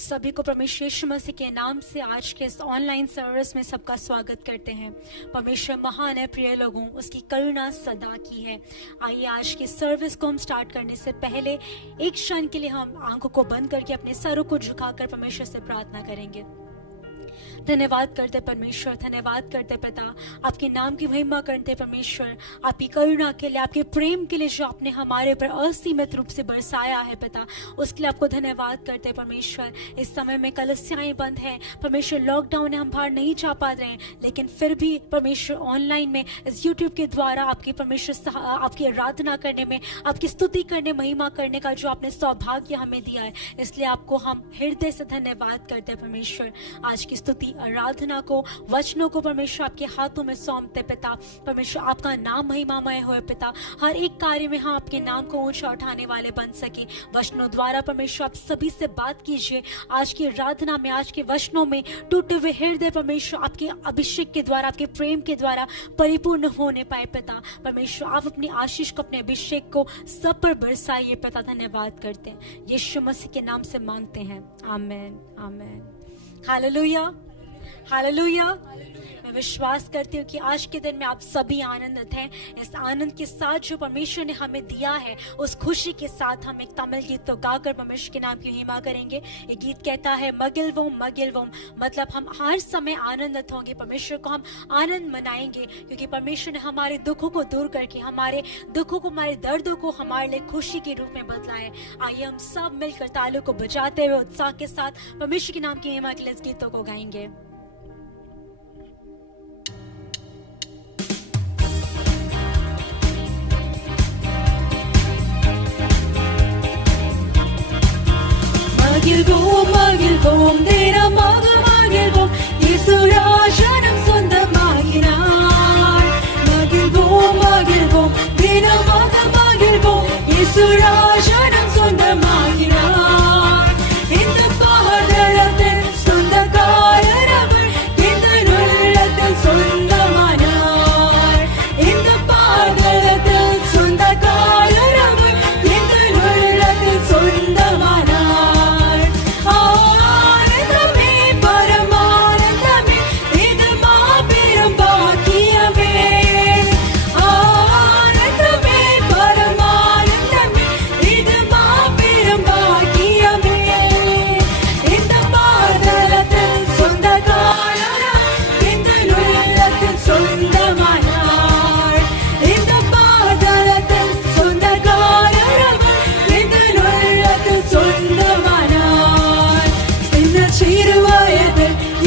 सभी को परमेश्वर यीशु मसीह के नाम से आज के इस ऑनलाइन सर्विस में सबका स्वागत करते हैं। परमेश्वर महान है प्रिय लोगों, उसकी करुणा सदा की है। आइए आज की सर्विस को हम स्टार्ट करने से पहले एक क्षण के लिए हम आंखों को बंद करके अपने सरों को झुकाकर परमेश्वर से प्रार्थना करेंगे। धन्यवाद करते परमेश्वर, धन्यवाद करते पिता, आपके नाम की महिमा करते परमेश्वर, आपकी करुणा के लिए, आपके प्रेम के लिए जो आपने हमारे ऊपर असीमित रूप से बरसाया है पिता, उसके लिए आपको धन्यवाद करते परमेश्वर। इस समय में कलीसियाएं बंद हैं परमेश्वर, लॉकडाउन है, हम बाहर नहीं जा पा रहे हैं, लेकिन फिर भी परमेश्वर ऑनलाइन में इस यूट्यूब के द्वारा आपकी परमेश्वर आपकी आराधना करने में, आपकी स्तुति करने, महिमा करने का जो आपने सौभाग्य हमें दिया है, इसलिए आपको हम हृदय से धन्यवाद करते परमेश्वर। आज की स्तुति आराधना को, वचनों को परमेश्वर आपके हाथों में सौंपते पिता। परमेश्वर आपका नाम महिमामय हो पिता, हर एक कार्य में हम आपके नाम को ऊंचा उठाने वाले बन सके। वचनों द्वारा परमेश्वर आप सभी से बात कीजिए। आज की आराधना में, आज के वचनों में टूटे हुए हृदय परमेश्वर आपके अभिषेक के द्वारा, आपके प्रेम के द्वारा परिपूर्ण होने पाए पिता। परमेश्वर आप अपनी आशीष को, अपने अभिषेक को सब पर बरसाइए पिता। धन्यवाद करते हैं, यीशु मसीह के नाम से मांगते हैं, आमीन आमीन। Hallelujah hallelujah. मैं विश्वास करती हूँ कि आज के दिन में आप सभी आनंदित हैं। इस आनंद के साथ जो परमेश्वर ने हमें दिया है, उस खुशी के साथ हम एक तमिल गीत तो गाकर परमेश्वर के नाम की महिमा करेंगे। ये गीत कहता है मगिलवोम मगिलवोम, मतलब हम हर समय आनंदित होंगे, परमेश्वर को हम आनंद मनाएंगे, क्योंकि परमेश्वर ने हमारे दुखों को दूर करके, हमारे दुखों को, हमारे दर्दों को हमारे लिए खुशी के रूप में बदला है। आइए हम सब मिलकर तालियों को बजाते हुए उत्साह के साथ परमेश्वर के नाम की महिमा के लिए इस गीतों को गाएंगे। മകിൽവോം ദേരമകമകിൽവോം യേശുരാജനം സ്വന്തമാക്കിനാർ. മകിൽവോം ദേരമകമകിൽവോം യേശുരാജനം സ്വന്തമാക്കിനാർ. இந்த பாதளத்தில் சொந்தக்காரரவர், இந்த உள்ளத்தில் சொந்தமானார். இந்த பாதளத்தில் சொந்தக்காரரவர், இந்த உள்ளத்தில் சொந்தமானார்.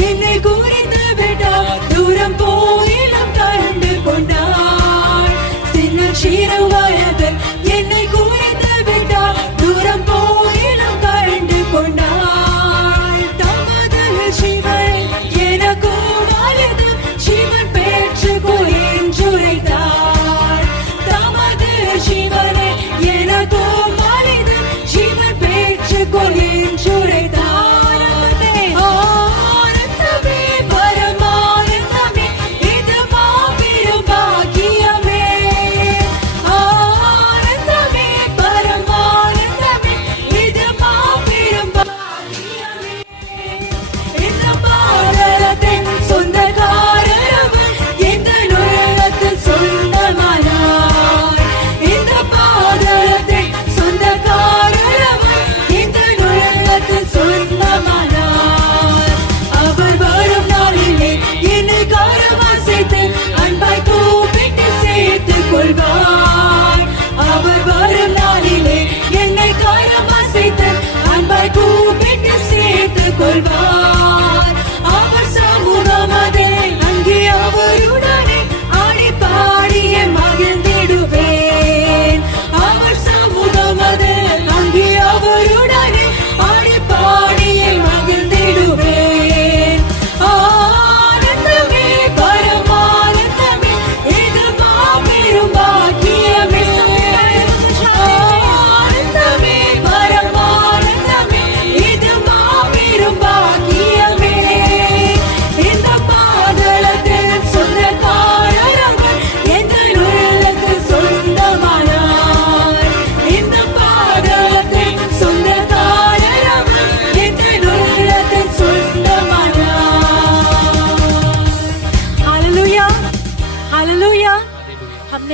என்னை குறித்து விட்டார், தூரம் போயிலும் கண்டு கொண்டார். தமது சிவன் எனக்கும் வாழ்ந்து சிவன் பெற்றுக்கோ என்றுரைத்தார். தமது சிவனை எனக்கும் வாழ்ந்து சிவன் பெற்றுக்கோ என்றுரைத்தார். அவர் வரும் நாளிலே என்னை காரமாசைத்து அன்பாய் கூப்பிட்டு சேர்த்துக் கொள்வார். அவர் சமூகமதே அங்கே அவருடனே ஆடி பாடிய மகிழ்ந்திடுவேன். அவர் சமூகமதே அங்கே அவருடனே ஆடி பாடிய மகிழ்ந்திடுவேன். ஆனந்தமே பரமானந்தமே, இது மாபெரும் பாக்கியமே. ஆனந்தமே பரமானந்தமே, இது மாபெரும் பாக்கியமே.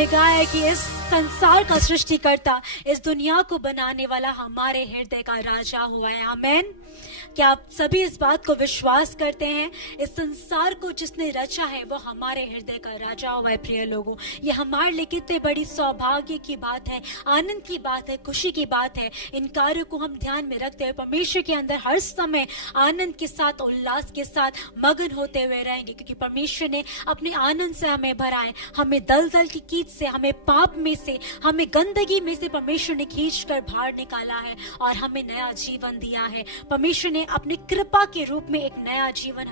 हमने कहा है कि इस संसार का सृष्टिकर्ता, इस दुनिया को बनाने वाला हमारे हृदय का राजा हुआ है। आमेन। क्या आप सभी इस बात को विश्वास करते हैं? इस संसार को जिसने रचा है वो हमारे हृदय का राजा हुआ है। प्रिय लोगों, ये हमारे लिए कितने बड़ी सौभाग्य की बात है, आनंद की बात है, खुशी की बात है। इन कार्यों को हम ध्यान में रखते हुए परमेश्वर के अंदर हर समय आनंद के साथ, उल्लास के साथ मगन होते हुए रहेंगे, क्योंकि परमेश्वर ने अपने आनंद से हमें भरा है। हमें दलदल की कीच से, हमें पाप में से, हमें गंदगी में से परमेश्वर ने खींच कर बाहर निकाला है और हमें नया जीवन दिया है। परमेश्वर ने अपनी कृपा के रूप में एक नया जीवन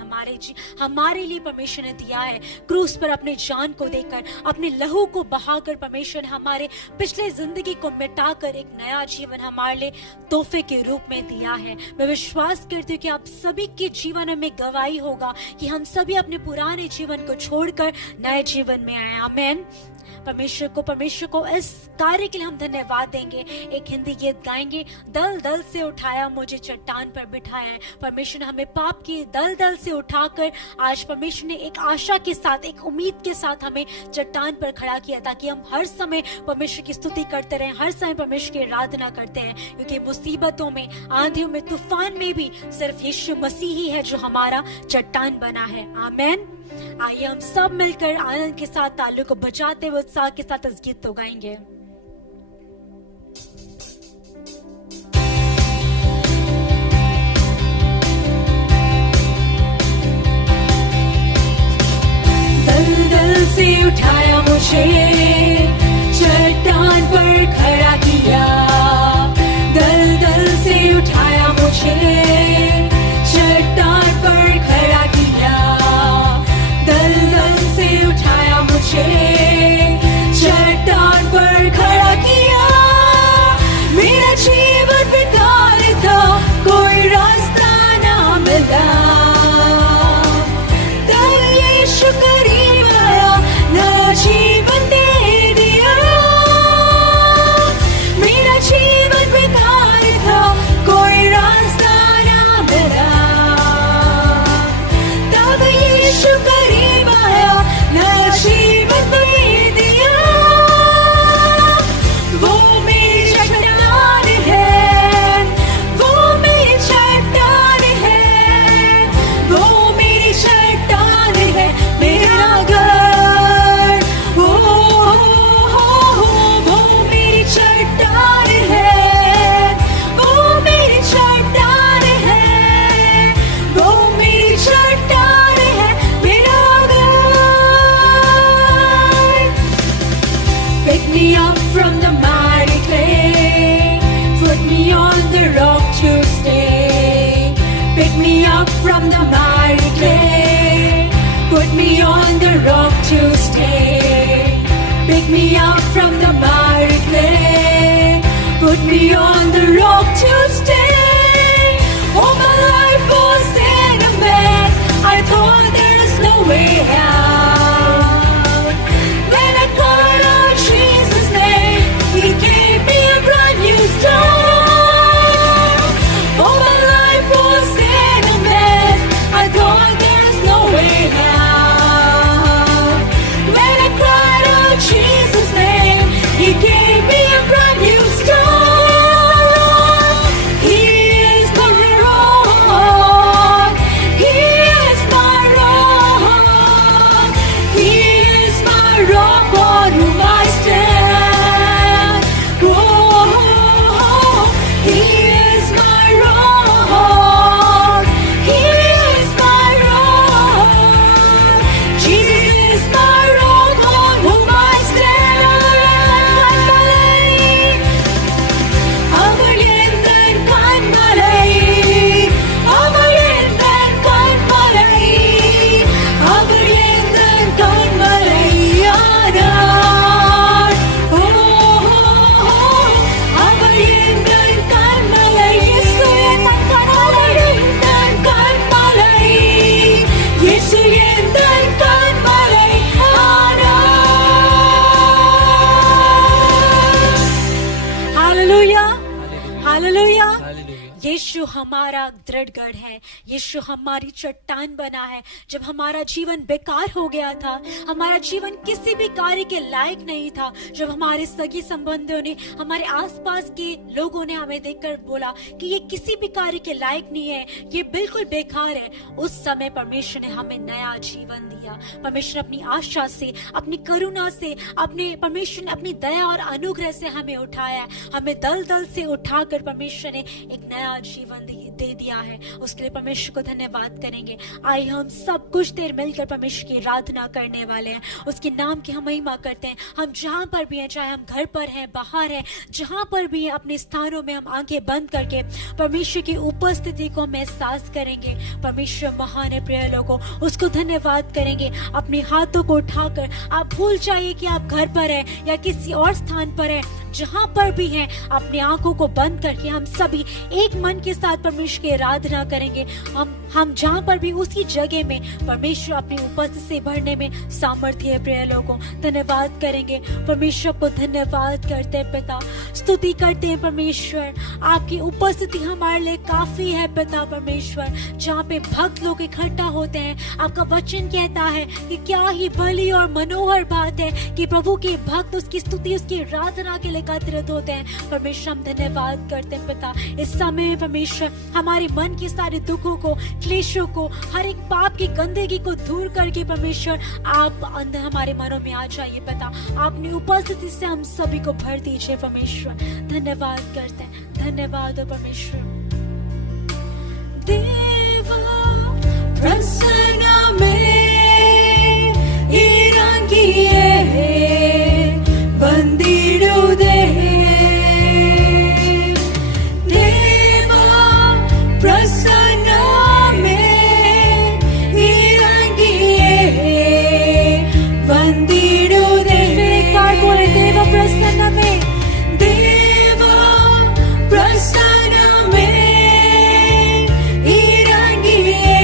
हमारे लिए परमेश्वर ने दिया है। क्रूस पर अपने जान को देकर, अपने लहू को बहाकर परमेश्वर ने हमारे पिछले जिंदगी को मिटाकर एक नया जीवन हमारे लिए तोहफे के रूप में दिया है। मैं विश्वास करती हूँ कि आप सभी के जीवन में गवाही होगा कि हम सभी अपने पुराने जीवन को छोड़कर नए जीवन में आए। आमेन। परमेश्वर को इस कार्य के लिए हम धन्यवाद देंगे। एक हिंदी गीत गाएंगे, दल दल से उठाया मुझे चट्टान पर बिठाया है। परमेश्वर ने हमें पाप की दल दल से उठाकर आज परमेश्वर ने एक आशा के साथ, एक उम्मीद के साथ हमें चट्टान पर खड़ा किया, ताकि हम हर समय परमेश्वर की स्तुति करते रहें, हर समय परमेश्वर की आराधना करते हैं। क्योंकि मुसीबतों में, आंधियों में, तूफान में भी सिर्फ यीशु मसीह ही है जो हमारा चट्टान बना है। आमेन। आइए हम सब मिलकर आनंद के साथ तालियों को बजाते हुए उत्साह के साथ इस गीत को गाएंगे। दलदल से उठाया मुझे, चट्टान पर खड़ा किया। दलदल से उठाया मुझे, चट्टान पर खड़ा किया। दलदल से उठाया मुझे, चट्टान पर खड़ा किया। मेरा जीवन बेकार था, कोई रास्ता ना मिला, तब यीशु करीब आया, नया जीवन दे दिया। मेरा जीवन बेकार था, कोई रास्ता ना मिला, तब यीशु करीब आया, नया जीवन दे दिया। वो मेरी चट्टान है, वो मेरी चट्टान है, वो मेरी चट्टान है, मेरा घर। वो मेरी चट्टान है, वो मेरी चट्टान है, वो मेरी चट्टान है, मेरा घर। Pick me up from the mighty clay, put me on the rock to stay. Pick me up from the mighty clay, put me on the rock to stay. Pick me up from the mighty clay, put me on the rock to stay. All my life was in a mess, I thought there's no way out. Then I called on Jesus' name, He gave me a brand new start. All my life was in a mess, I thought there's no way out. When I cried out Jesus' name, He gave me a brand new start. He हमारा दृढ़ गढ़ है, यीशु हमारी चट्टान बना है। जब हमारा जीवन बेकार हो गया था, हमारा जीवन किसी भी कार्य के लायक नहीं था, जब हमारे सगी संबंधियों ने, हमारे आसपास के लोगों ने हमें देखकर बोला कि ये किसी भी कार्य के लायक नहीं है, ये बिल्कुल बेकार है, उस समय परमेश्वर ने हमें नया जीवन दिया। परमेश्वर अपनी आशा से, अपनी करुणा से, परमेश्वर ने अपनी दया और अनुग्रह से हमें उठाया, हमें दल दल से उठाकर परमेश्वर ने एक नया जीवन दे दिया है। उसके लिए परमेश्वर को धन्यवाद करेंगे। आइए हम सब कुछ देर मिलकर परमेश्वर की आराधना करने वाले हैं, उसके नाम की हम महिमा करते हैं। हम जहाँ पर भी हैं, चाहे हम घर पर हैं, बाहर हैं, जहाँ पर भी हैं, अपने स्थानों में हम आंखें बंद करके परमेश्वर की उपस्थिति को हम एहसास करेंगे। परमेश्वर महान है प्रिय लोगों, उसको धन्यवाद करेंगे। अपने हाथों को उठाकर आप भूल जाइए कि आप घर पर हैं या किसी और स्थान पर हैं, जहाँ पर भी हैं, अपनी आंखों को बंद करके हम सभी एक मन के साथ परमेश्वर की आराधना करेंगे। हम जहाँ पर भी उसी जगह में परमेश्वर अपनी उपस्थिति से भरने में सामर्थ्य है। प्रिय लोगों, धन्यवाद करेंगे, परमेश्वर को धन्यवाद करते हैं पिता, स्तुति करते हैं परमेश्वर, आपकी उपस्थिति हमारे लिए काफी है पिता परमेश्वर। जहाँ पे भक्त लोग इकट्ठा होते हैं, आपका वचन कहता है कि क्या ही भली और मनोहर बात है कि प्रभु के भक्त उसकी स्तुति, उसकी आराधना के लिए एकत्रित होते हैं। परमेश्वर हम धन्यवाद करते हैं पिता। इस समय में परमेश्वर हमारे मन के सारे दुखों को, क्लेशों को, हर एक पाप की गंदगी को दूर करके परमेश्वर आप अंदर हमारे मनों में आ जाइए पिता। आपने उपस्थिति से हम सभी को भर दीजिए परमेश्वर। धन्यवाद करते हैं, धन्यवाद हो परमेश्वर। देवा प्रसन्न में इरंगिए बंदिडुदे, देवा प्रसन्न में इरंगिए बंदिडुदे। एक बार बोले, देवा प्रसन्न में, देवा प्रसन्न में इरंगिए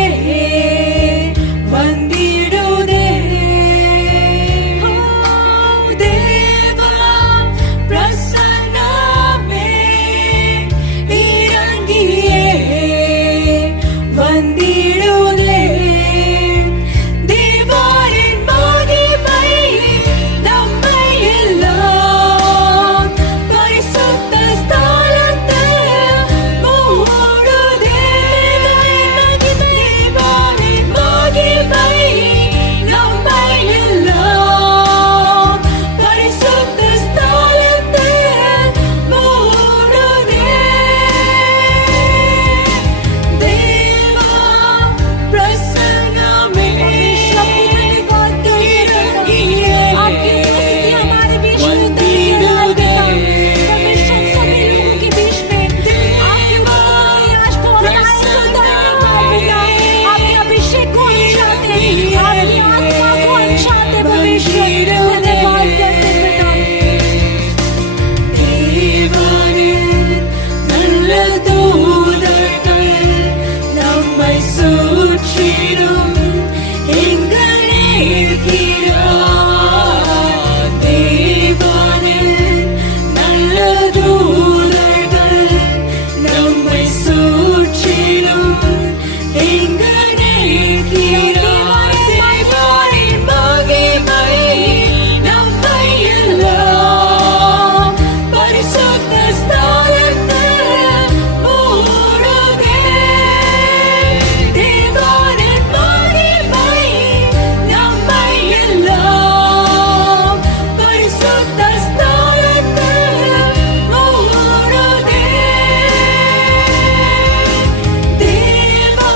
बंदिडुदे। देवा प्रसन्न में इरंगिए बंदिडुदे। देवारिन महिमै நம்மை எல்லாம் பரிசுத்த ஸ்தலத்தில் மூடுதே। தேவாரின் மகிமை நம்மை எல்லாம் பரிசுத்த ஸ்தலத்தில் மூடுதே। தேவா பிரசன்ன में आपकी उपस्थिति हमारे बीच में उतरी है पिता। परमेश्वर सभी लोगों के बीच में आपकी उपस्थिति आज को धन्यवाद पिता। आपके अभिषेक को हम चाहते हैं, आपकी आत्मा को हम चाहते हैं परमेश्वर। धन्यवाद करते हैं पिता। தேவாரின் நல்ல தூதர்கள் நம்மை சுற்றிலும் எங்களை இருக்கிறார். தேவாரின் நல்ல தூதர்கள் நம்மை சுற்றிலும் எங்களை இருக்கிறார். தேவாரின் மகிமை நம்மை எல்லாம் பரிசுத்த ஸ்தலத்தில் மூடுதே. தேவாரின் மகிமை நம்மை எல்லாம் பரிசுத்த ஸ்தலத்தில் மூடுதே. தேவா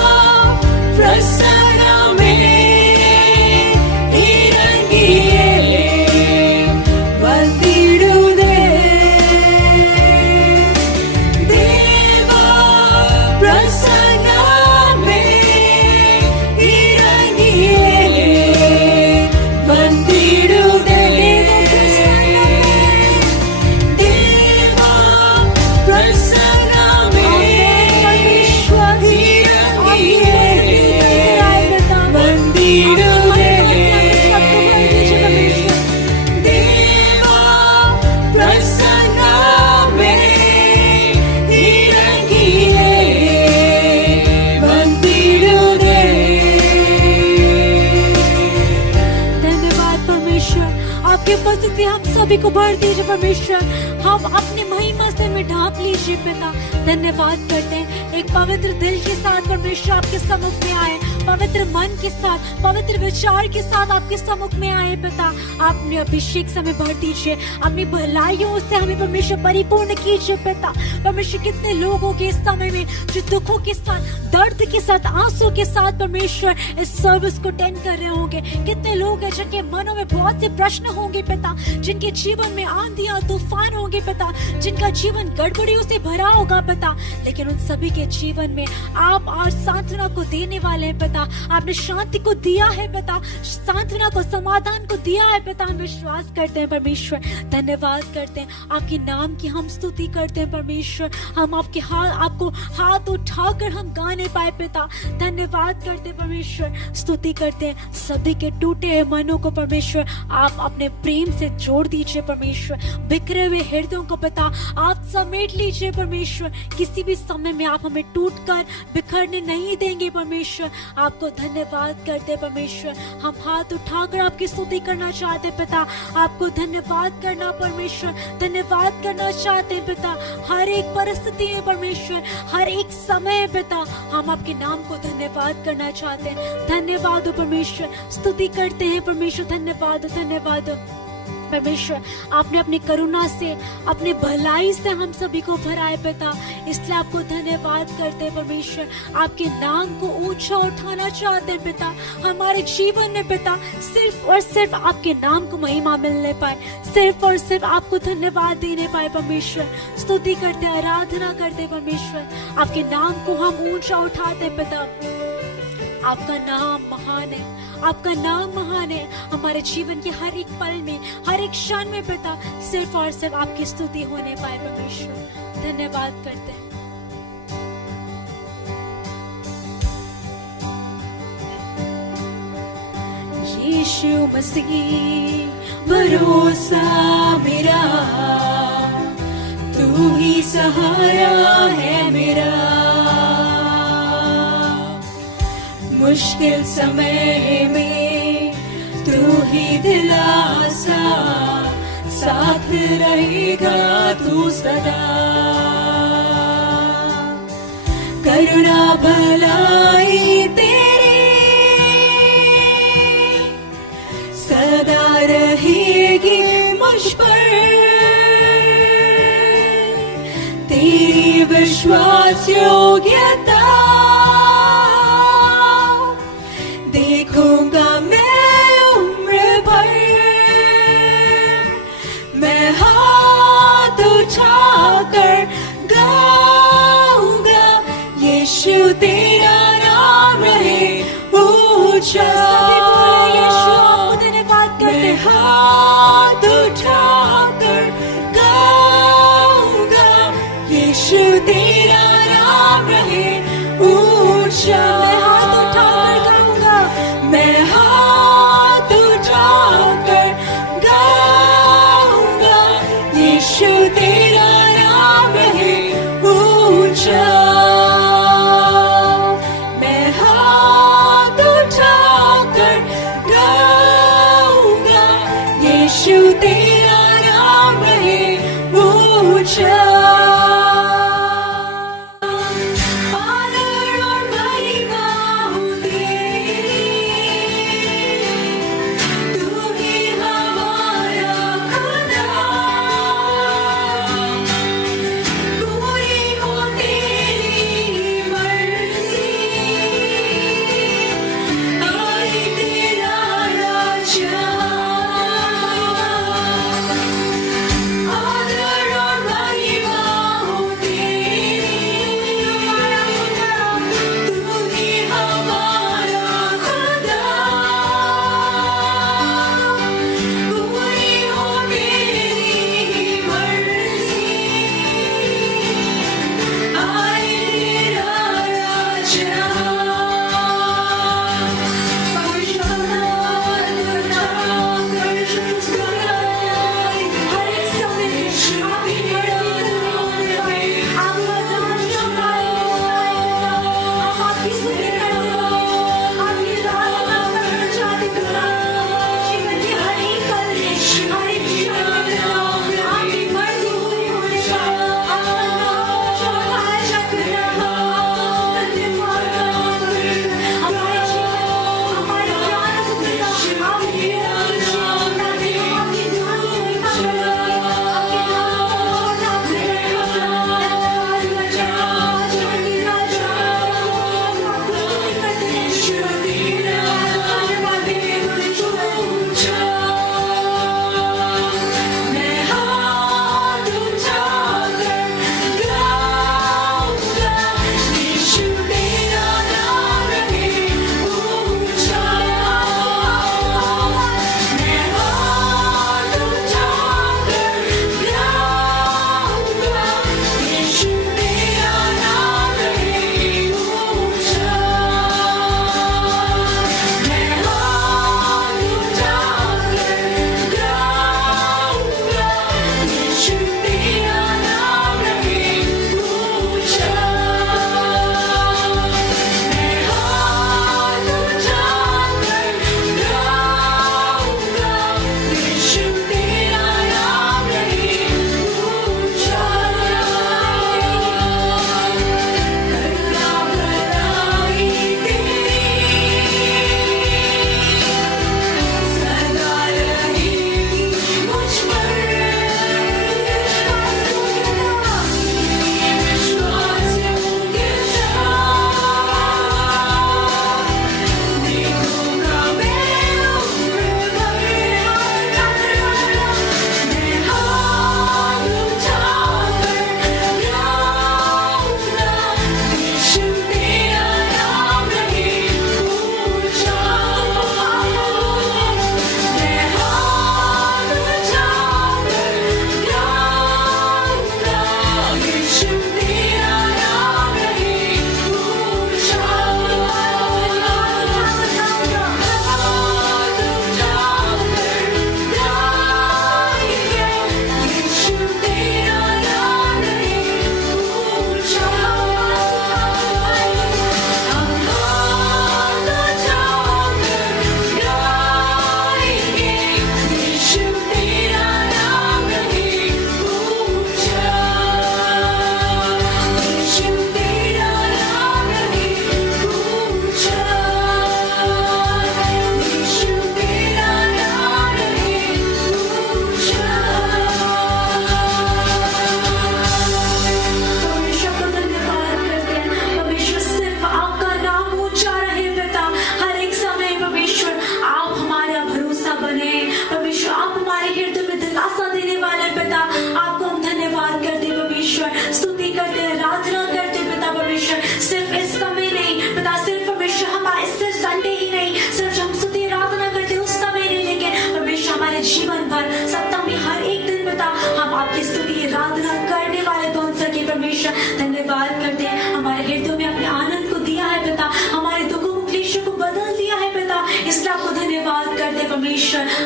सभी को भर दीजिए परमेश्वर। हम अपनी महिमा से हमें ढांप लीजिए पिता। धन्यवाद करते हैं एक पवित्र दिल के साथ परमेश्वर आपके सम्मुख में आए, पवित्र मन के साथ, पवित्र विचार के साथ आपके सम्मुख में आए पिता। आपने अभिषेक से हमें भर दीजिए, अपनी भलाइयों से हमें परमेश्वर परिपूर्ण कीजिए पिता। परमेश्वर कितने लोग होंगे इस समय में जो दुखों के साथ, दर्द के साथ, आंसू के साथ परमेश्वर इस सर्विस को अटेंड कर रहे होंगे। कितने लोग हैं जिनके मनों में बहुत से प्रश्न होंगे पिता, जिनके जीवन में आंधियां तूफान होंगे पिता, जिनका जीवन गड़बड़ियों से भरा होगा पिता, लेकिन उन सभी के जीवन में आप आज सांत्वना को देने वाले हैं पिता। आपने शांति को दिया है पिता, सांत्वना को, समाधान को दिया है पिता। हम विश्वास करते हैं परमेश्वर, धन्यवाद करते हैं आपके नाम की हम स्तुति करते हैं परमेश्वर। हम आपके आपको हाथ उठाकर हम गाने पाए पिता। धन्यवाद करते हैं परमेश्वर, स्तुति करते हैं सभी के टूटे हुए मनों को परमेश्वर आप अपने प्रेम से जोड़ दीजिए परमेश्वर। बिखरे हुए हृदयों को पिता आप समेट लीजिए परमेश्वर। किसी भी समय में आप हमें टूटकर बिखरने नहीं देंगे परमेश्वर। आपको धन्यवाद करते हैं परमेश्वर। हम हाथ उठाकर आपकी स्तुति करना चाहते हैं पिता। आपको धन्यवाद करना परमेश्वर, धन्यवाद करना चाहते हैं पिता। हर एक परिस्थिति में परमेश्वर, हर एक समय पिता हम आपके नाम को धन्यवाद करना चाहते हैं। धन्यवाद हो परमेश्वर, स्तुति करते हैं परमेश्वर। धन्यवाद, धन्यवाद परमेश्वर। आपने अपनी करुणा से, अपनी भलाई से हम सभी को भराए पिता, इसलिए आपको धन्यवाद करते हैं परमेश्वर। आपके नाम को ऊंचा उठाना चाहते हैं पिता। हमारे जीवन में पिता सिर्फ और सिर्फ आपके नाम को महिमा मिलने पाए, सिर्फ और सिर्फ आपको धन्यवाद देने पाए परमेश्वर। स्तुति करते, आराधना करते परमेश्वर। आपके नाम को हम ऊंचा उठाते पिता। आपका नाम महान है, आपका नाम महान है। हमारे जीवन के हर एक पल में, हर एक क्षण में पिता सिर्फ और सिर्फ आपकी स्तुति होने पाए परमेश्वर। धन्यवाद करते हैं। यीशु मसीह भरोसा मेरा, तू ही सहारा है मेरा। मुश्किल समय में तू ही दिलासा, साथ रहेगा तू सदा। करुणा भलाई तेरी सदा रहेगी मुझ पर। तेरी विश्वास योग्यता देखूंगा मैं उम्र भर। मैं हाथ उठाकर गाऊंगा, यीशु तेरा नाम रहे ऊंचा। मैं हाथ उठाकर गाऊंगा, यीशु तेरा नाम रहे ऊंचा। मैं हाथ उठाकर गाऊंगा, यीशु तेरा नाम रहे ऊंचा। मैं हाथ उठाकर गाऊंगा,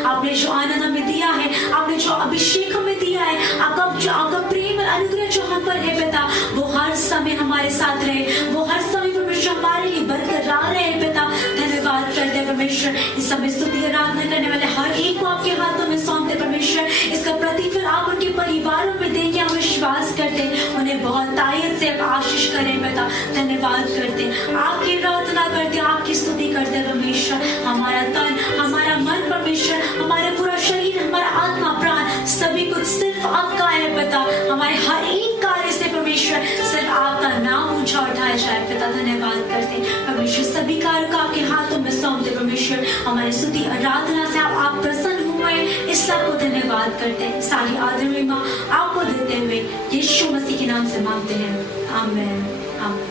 आपने जो आनंद हमें दिया है, आपने जो अभिषेक हमें दिया है, आपका प्रेम और अनुग्रह जो हम पर है पिता, वो हर समय हमारे साथ रहे, वो हर समय परमेश्वर हमारे लिए बरकरार रहे पिता। धन्यवाद करते हैं परमेश्वर। इस समय स्तुति आराधना करने वाले हर एक को आपके हाथों में सौंपते परमेश्वर। इसका प्रतिफल आप उनके परिवारों में देंगे, हम विश्वास करते हैं। उन्हें बहुत तायत से आशीष करें पिता। धन्यवाद करते हैं, आपकी आराधना करते हैं, आपकी स्तुति करते हैं परमेश्वर। हमारा तन, हमारा मन परमेश्वर, हमारा पूरा शरीर, हमारा आत्मा, प्राण, सभी कुछ सिर्फ आपका है पिता। हमारे हर एक कार्य से परमेश्वर सिर्फ आपका नाम ऊंचा उठाया जाए पिता। धन्यवाद करते हैं परमेश्वर। सभी कार्य को आपके हाथों में सौंपते परमेश्वर। हमारी स्तुति आराधना से आप प्रसन्न हुए, इस सबको धन्यवाद करते हैं। सारी आदर महिमा आपको देते हुए यीशु मसीह के नाम से मांगते हैं, आमीन, आमीन।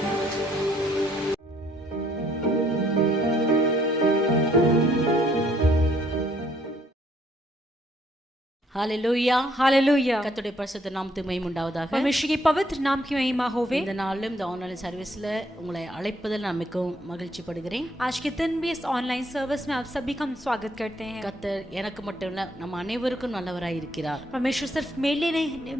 ஹalleluya हालेलुया। கர்த்தருடைய பரிசுத்த நாமத்துக்கு மகிமை உண்டாவதாக. परमेश्वर के पवित्र नाम की महिमा होवे। இந்த நாளிலும் இந்த ஆன்லைன் சர்வீஸ்ல உங்களை அழைப்பதில் நான் மிகவும் மகிழ்ச்சி படுகிறேன். आज के दिन भी इस ऑनलाइन सर्विस में आप सभी का हम स्वागत करते हैं। கர்த்தர் எனக்கு மட்டும் இல்ல நம்ம அனைவருக்கும் நல்லவராய் இருக்கிறார். परमेश्वर सिर्फ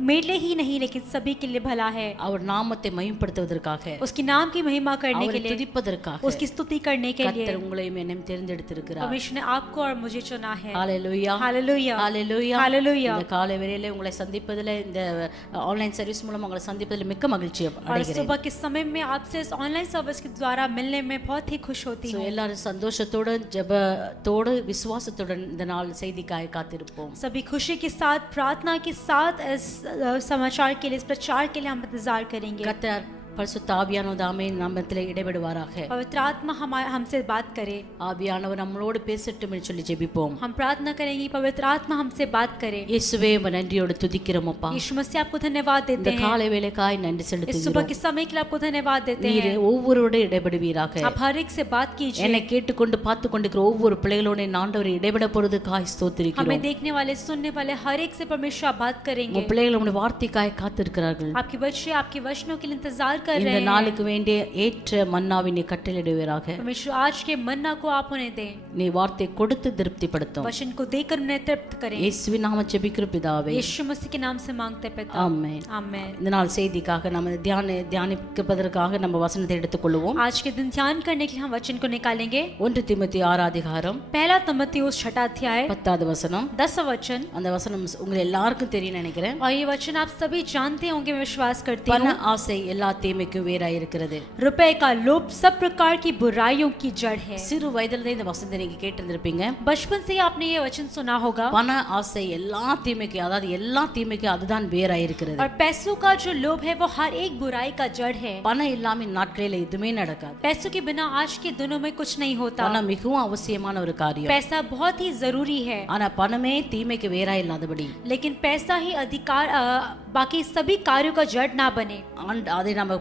मेरे ही नहीं लेकिन सभी के लिए भला है। அவர் நாமத்தை மகிமைப்படுத்துவதற்காக, उसकी नाम की महिमा करने के அவரை लिए, துதிப்பதற்காக उसकी स्तुति करने के लिए கர்த்தர் உங்களையும் என்னையும் தேர்ந்தெடுத்திருக்கிறார். परमेश्वर ने आपको और मुझे चुना है। ஹalleluya हालेलुया, ஹalleluya हालेलुया। இந்த காலை வேளையிலே உங்களை சந்திப்பதில், இந்த ஆன்லைன் சர்வீஸ் மூலம் உங்களை சந்திப்பதில் மிக்க மகிழ்ச்சி और அடைகிறேன். सुबह के समय में आपसे इस ऑनलाइन सर्विस के द्वारा मिलने में बहुत ही खुश होती हूँ। எல்லாரும் சந்தோஷத்தோடு ஜெபத்தோடு விசுவாசத்துடன் இந்த நாள் செய்திக்காக காத்திருப்போம். सभी खुशी के साथ, प्रार्थना के साथ इस समाचार के लिए, इस प्रचार के लिए हम इंतजार करेंगे। கர்த்தர் பரிசுத்த ஆவியானவர் தாமே நம்மத்திலே இடைபடுவாராக. पवित्र आत्मा हमसे बात करे, ஆவியானவர் நம்மளோடு பேசட்டும் என்று சொல்லி ஜெபிப்போம். हम प्रार्थना करेंगे पवित्र आत्मा हमसे बात करे। இயேசுவே உம்மை நன்றியோடு துதிக்கிறோம் அப்பா. यीशु मसीह आपको धन्यवाद देते இந்த हैं। காலை வேளைக்காய் நன்றி इस செலுத்துகிறோம். सुबह के समय के लिए आपको धन्यवाद देते நீர் हैं। ஒவ்வொருவரோடு இடைபடுவீராக. आप हर एक से बात कीजिए। என்னை கேட்டுக்கொண்டு பார்த்து கொண்டிருக்கிற ஒவ்வொரு பிள்ளைகளோட ஆண்டவரை இடைபட போறதுக்காய் हमें ஸ்தோத்திரிக்கிறோம். देखने वाले, सुनने वाले हर एक से परमेश्वर आप बात करेंगे। உங்க பிள்ளைகள் உம்முடைய வார்த்தைக்காய் காத்திருக்கிறார்கள். आपके बच्चे आपके वचनों के लिए इंतजार कर இந்த रहे हैं। நாளுக்கு வேண்டிய ஏற்ற மன்னாவை நீ கட்டளையிடுவீராக. परमेश्वर आज के मन्ना को आप उन्हें दें, நீ வார்த்தை கொடுத்து திருப்திப்படுத்தும். वचन को देकर उन्हें तृप्त करें। இயேசுவின் நாமத்தில் ஜெபிக்கிற பிதாவே, यीशु मसीह के नाम से मांगते हैं पिता, ஆமென். आमीन। இந்த நாள் செய்திக்காக நம்ம தியானிப்பதற்காக நம்ம வசனத்தை எடுத்துக்கொள்வோம். आज के दिन ध्यान करने के लिए हम वचन को निकालेंगे। 1 तीमुथी 6 அதிகாரம் पहला तीमुथियुस 6 अध्याय 10வது வசனம். 10 वचन। அந்த வசனம் உங்க எல்லாருக்கும் தெரியும் நினைக்கிறேன். और ये वचन आप सभी जानते होंगे, मैं विश्वास करती பண हूँ। ஆசை எல்லா தீமைக்கும் வேறாய் இருக்கிறது. रुपए का लोभ सब प्रकार की बुराइयों की जड़ है। சிறு வயதிலிருந்தே இந்த வசனத்தை நீங்க கேட்டிருந்திருப்பீங்க. बचपन से ही आपने ये वचन सुना होगा। பண ஆசை எல்லா தீமைக்கும், அதாவது எல்லா தீமைக்கும் அதுதான் வேறாய் இருக்கிறது. और पैसों का जो लोभ है वो हर एक बुराई का जड़ है। பணம் இல்லாம நாட்களில் எதுவுமே நடக்காது. पैसों के बिना आज के दिनों में कुछ नहीं होता। பணம் மிகவும் அவசியமான ஒரு காரியம். पैसा बहुत ही जरूरी है, ஆனா பணமே தீமைக்கு வேறாய் இல்லாதபடி लेकिन पैसा ही अधिकार बाकी सभी कार्यों का जड़ ना बने, அதை நம்ம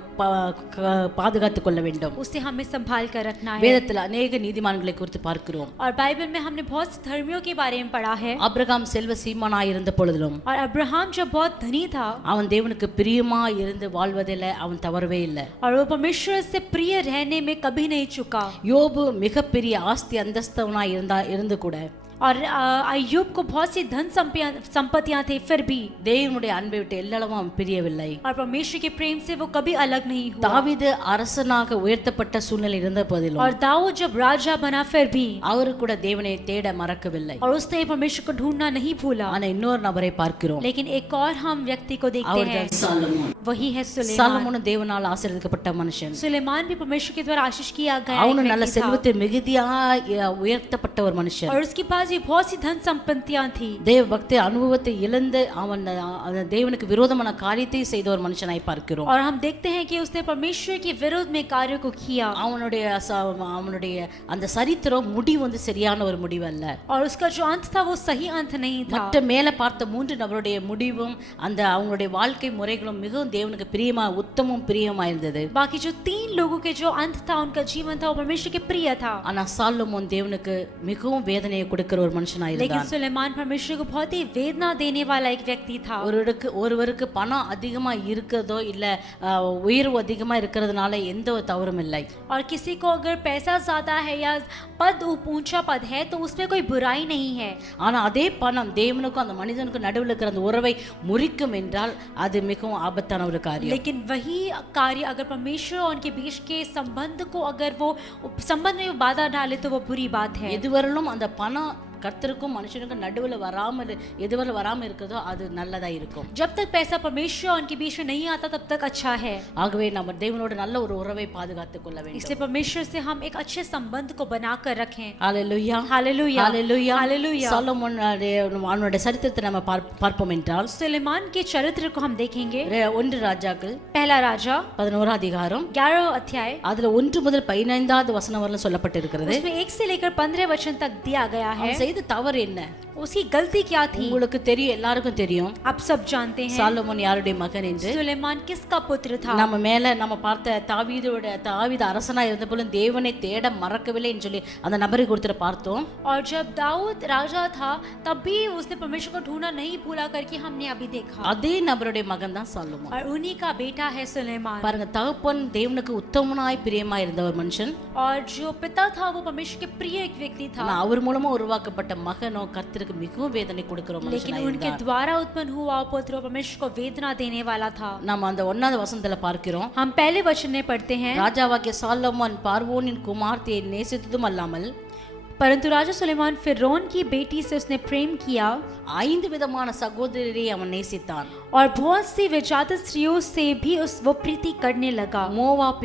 பாதுகாத்துக் கொள்ள வேண்டும். उसे हमें संभाल कर रखना है। வேதத்தில் அநேக நீதிமான்களை குறித்து பார்க்கிறோம். और बाइबल में हमने बहुत से धर्मियों के बारे में पढ़ा है। ஆபிரகாம் செல்வ சீமானாய் இருந்த பொழுதிலும் और अब्राहम जब बहुत धनी था அவன் தேவனுக்கு பிரியமா இருந்து வாழ்வதில் அவன் தவறவே இல்லை. और वो परमेश्वर से प्रिय रहने में कभी नहीं चुका। யோபு மிகப்பெரிய ஆஸ்தி அந்தஸ்தவனாய் இருந்து கூட और अय्यूब को बहुत सी धन संपत्तियां थे, फिर भी தேவனுடைய அன்பை விட்டு எல்லளவும் அவன் பிரியவில்லை. और परमेश्वर के प्रेम से वो कभी अलग नहीं हुआ। தாவீது அரசனாக உயர்த்தப்பட்ட சூழ்நிலை இருந்த போதிலும் और दाऊद जब राजा बना फिर भी அவரு கூட தேவனை தேட மறக்கவில்லை. और उसने परमेश्वर को ढूंढना नहीं भूला। ஆனா இன்னொரு நபரை பார்க்கிறோம். लेकिन एक और हम व्यक्ति को देखते हैं, சாலமோன். वही है सुलेमान। சாலமோன் தேவனால் ஆசீர்வதிக்கப்பட்ட மனுஷன். सुलेमान भी परमेश्वर के द्वारा आशीष किया गया அவனு एक நல்ல व्यक्ति था। செல்வத்தை மிகுதியாக உயர்த்தப்பட்ட ஒரு மனுஷன். और उसके पास भी बहुत सी धन संपत्तियां थी। தேவ பக்தி அனுபவத்தை இழந்து அவன் தேவனுக்கு விரோதமான காரியத்தை செய்த ஒரு மனுஷனாய் பார்க்கிறோம். और हम देखते हैं कि उसने परमेश्वर के विरोध में कार्य को किया। அவனுடைய அந்த சரித்திரம் முடிவு சரியான ஒரு முடிவு அல்ல. और उसका जो अंत था वो सही अंत नहीं था। மற்ற மேல பார்த்த 3 நபருடைய முடிவும் அந்த அவங்களுடைய வாழ்க்கை முறைகளும் மிகவும் தேவனுக்கு பிரியமா உத்தமம் பிரியமா இருந்தது. बाकी जो 3 लोगों के जो अंत था, उनका जीवन था वो परमेश्वर के प्रिय था। ஆனா சாலமோன் தேவனுக்கு மிகவும் வேதனையை கொடுக்கிற ஒரு மனுஷனாய் लेकिन இருந்தான். सुलेमान परमेश्वर को बहुत ही वेदना देने वाला एक व्यक्ति था. ஒருவருக்கு பணம் அதிகமா இருக்கிறதோ இல்ல உயர்வு அதிகமா இருக்கிறதுனால எந்த ஒரு தவறும் இல்லை. और किसी को अगर पैसा ज्यादा है या पद ऊंचा पद है तो उसमें कोई बुराई नहीं है. ஆனா அதே பணம் தேவனுக்கும் அந்த மனிதனுக்கும் நடுவில் இருக்கிற அந்த உறவை முறிக்கும் என்றால் அது மிகவும் ஆபத்தான ஒரு காரியம். लेकिन वही कार्य अगर परमेश्वर और उनके बीच के संबंध को अगर वो संबंध में बाधा डाले तो वो बुरी बात है. எதுவரையிலும் அந்த பணம் கர்த்தருக்கும் மனுஷனுக்கும் நடுவில் வராமல் எதுவரை வராமல் இருக்கிறதோ அது நல்லதா இருக்கும். जब तक पैसा परमेश्वर और उनके बीच में नहीं आता तब तक अच्छा है. ஆகவே நம்ம தேவனோட நல்ல ஒரு உறவை பாதுகாத்துக் கொள்ள வேண்டும். इसलिए परमेश्वर से हम एक अच्छे संबंध को बनाकर रखें. Hallelujah hallelujah hallelujah hallelujah. Solomon அவனுடைய சரித்திரத்தை நம்ம பார்ப்போம் என்றால் सुलेमान के चरित्र को हम देखेंगे. 1 ராஜாக்கள் पहला राजा 11 அதிகாரம் 11 अध्याय அதுல 1 முதல் 15வது வசனம் வரை சொல்லப்பட்டிருக்கிறது. उसमें 1 से लेकर 15 वचन तक दिया गया है. செய்த தவறு என்ன? उसकी गलती क्या थी? உங்களுக்கு தெரியும், எல்லாருக்கும் தெரியும். आप सब जानते हैं சாலமோன் யாருடைய மகன் என்று. सुलेमान किसका पुत्र था? நம்ம மேல நம்ம பார்த்த தாவீது அரசனா இருந்தபோது தேவனை தேட மறக்கவில்லை என்று சொல்லி அந்த நபரை குறித்து பார்த்தோம். और जब दाऊद राजा था तब भी उसने परमेश्वर को ढूंढना नहीं भूला करके हमने अभी देखा. அதே நபருடைய மகன் தான் சாலமோன். और उन्हीं का बेटा है सुलेमान. பாருங்க, தகப்பன் தேவனுக்கு உத்தமனாய் பிரியமாய் இருந்த ஒரு மனுஷன். और जो पिता था वो परमेश्वर के प्रिय एक व्यक्ति था. அவர் மூலமா உருவாக்கப்பட்ட மகனோ கர்த்தருக்கு மிகவும் வேதனை கொடுக்கிற लेकिन மனுஷனாய் उनके இருந்தார். द्वारा उत्पन्न हुआ पुत्र परमेश्वर को वेदना देने वाला था. நம்ம அந்த 1வது வசனத்துல பார்க்கிறோம். हम पहले वचन में पढ़ते हैं. ராஜாவாகிய சாலமோன் பார்வோனின் குமார்த்தியை நேசித்ததும் அல்லாமல் परंतु राजा सुलेमान फिरौन की बेटी से उसने प्रेम किया 5 விதமான சகோதரரை அவன் நேசித்தான். और बहुत सी विजात स्त्रियों से भी वो प्रीति करने लगा. மோவாப்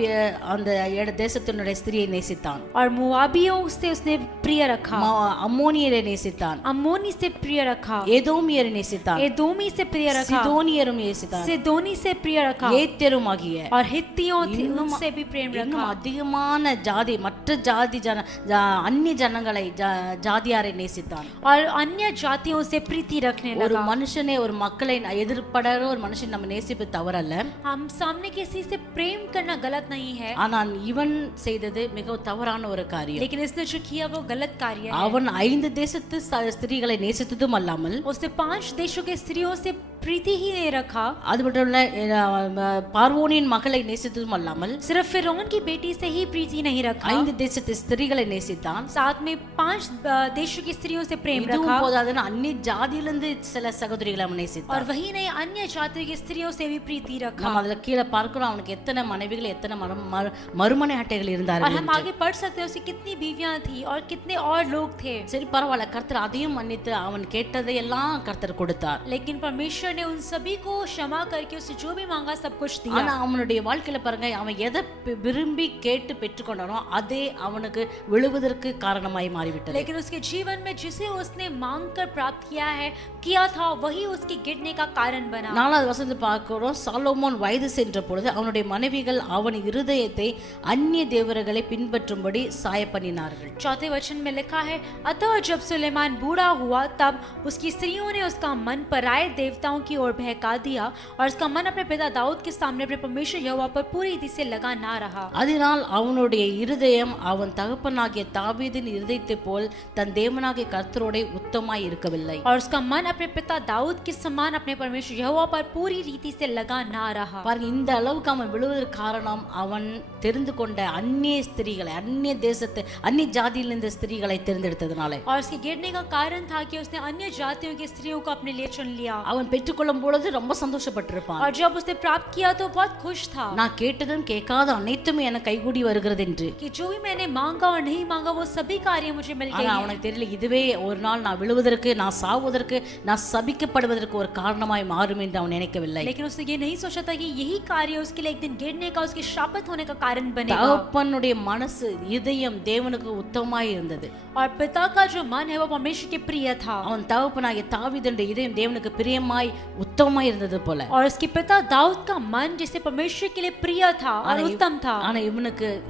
அந்த தேசத்தினுடைய ஸ்திரியை நேசித்தான். और मोआबियों से उसने प्रिय रखा. அம்மோனியரை நேசித்தான். अम्मोनी से प्रिय रखा. ஏதோமியரை நேசித்தான். एदोमी से प्रिय रखा. சிதோனியரும் நேசித்தான். सिदोनी से प्रिय रखा. ஏத்தரும் ஆகிய और हित्तियों से भी प्रेम रखा. அதிகமான ஜாதி மற்ற ஜாதி அந்நிய ஜனங்களை ஜாதியாரை நேசித்தான். और अन्य जातियों से प्रीति रखने ஒரு लगा. மனுஷனை ஒரு மக்களை எதிர்ப்படாத ஒரு மனுஷன் நம்ம நேசிப்பு தவறல்ல. हम सामने किसी से प्रेम करना गलत नहीं है. ஆனால் இவன் செய்தது மிகவும் தவறான ஒரு காரியம். लेकिन इसने जो किया वो गलत कार्य है. அவன் 5 தேசத்து ஸ்திரீகளை நேசித்ததும் அல்லாமல் उसने 5 देशों के स्त्रियों से प्रीति ही नहीं रखा. அது மட்டும் இல்ல பார்வோனின் மகளை நேசித்ததும் அல்லாமல் सिर्फ फिरौन की बेटी से ही प्रीति नहीं रखा. 5 தேசத்து ஸ்திரீகளை நேசித்தான். साथ में 5 देशों की स्त्रियों से प्रेम இதுவும் रखा. போதாதுன்னு அந்நிய ஜாதியிலிருந்து சில சகோதரிகளை அவன் और நேசித்தான். वही नहीं अन्य जातियों की स्त्रियों से भी प्रीति रखा. நம்ம அதுல கீழே பார்க்கிறோம் அவனுக்கு எத்தனை மனைவிகள் எத்தனை மறுமனை அட்டைகள் और இருந்தார்கள். हम आगे पढ़ सकते हैं उसकी कितनी बीवियां थी और कितने और लोग थे. சரி பரவாயில்ல, கர்த்தர் அதையும் மன்னித்து அவன் கேட்டதை எல்லாம் கர்த்தர் கொடுத்தார். लेकिन परमेश्वर ने उन सभी को क्षमा करके उसे जो भी मांगा सब कुछ ஆனா दिया. அவனுடைய வாழ்க்கையில பாருங்க, அவன் எதை விரும்பி கேட்டு பெற்றுக்கொண்டானோ அதே அவனுக்கு விழுவதற்கு காரணமாய் மாறிவிட்டது. लेकिन उसके जीवन में जिसे उसने मांग कर प्राप्त किया था वही उसके गिरने का कारण बना. 4வது வசனத்தை பார்க்கிறோம். சாலமோன் வயது சென்ற பொழுது அவனுடைய மனைவிகள் அவன் இருதயத்தை அந்நிய தேவர்களை பின்பற்றும்படி சாய பண்ணினார்கள். 4 वचन में लिखा है, अतः जब सुलेमान बूढ़ा हुआ तब उसकी स्त्रियों ने उसका मन पराये देवताओं की ओर बहका दिया और उसका मन अपने पिता दाऊद के सामने अपने परमेश्वर यहोवा पर पूरी रीति से लगा ना रहा. அதனால் அவனுடைய இருதயம் அவன் தகப்பனாகிய தாவீதின் இருதயத்தை போல் தன் தேவனாகிய கர்த்தரோட உத்தமாய் இருக்கவில்லை. और उसका मन अपने पिता दाऊद के समान अपने परमेश्वर यहोवा पर पूरी रीति से लगा ना रहा. பாருங்க, இந்த அளவுக்கு அவன் விழுவதற்கு காரணம் அவன் தெரிந்து கொண்ட அந்நிய ஸ்திரீகளை, அந்நிய தேசத்தை, அந்நிய ஜாதியிலிருந்த ஸ்திரீகளை தேர்ந்தெடுத்ததுனால. और उसके गिरने का कारण था कि उसने अन्य जातियों की स्त्रियों को अपने लिए चुन लिया. அவன் பெற்றுக்கொள்ளும் பொழுது ரொம்ப சந்தோஷப்பட்டிருப்பான். और जब उसने प्राप्त किया तो बहुत खुश था நான் கேட்டதும் கேட்காத அனைத்துமே எனக்கு கைகூடி வருகிறது என்று. कि जो भी मैंने मांगा और नहीं मांगा वो सभी कार्य मुझे मिल गए. ஆனா அவனுக்கு தெரியல, இதுவே ஒரு நாள் நான் விழுவதற்கு, நான் சாவதற்கு, நான் சபிக்கப்படுவதற்கு ஒரு காரணமாய் மாறும் என்று அவன் நினைக்கவில்லை. लेकिन उसने ये नहीं सोचा था कि यही कार्य उसके लिए एक दिन गिरने का, उसके शापित होने का कारण बनेगा. தகப்பனுடைய மனசு, இதயம் தேவனுக்கு உத்தமமாய் இருந்தது. और पिता का जो मन है वो परमेश्वर के प्रिय था. அவன் தகப்பனாகிய தாவீதுடைய இதயம் தேவனுக்கு பிரியமாய் உத்தமமாய் இருந்தது போல. और उसके पिता दाऊद का मन जिसे परमेश्वर के लिए प्रिय था और उत्तम था. ஆனா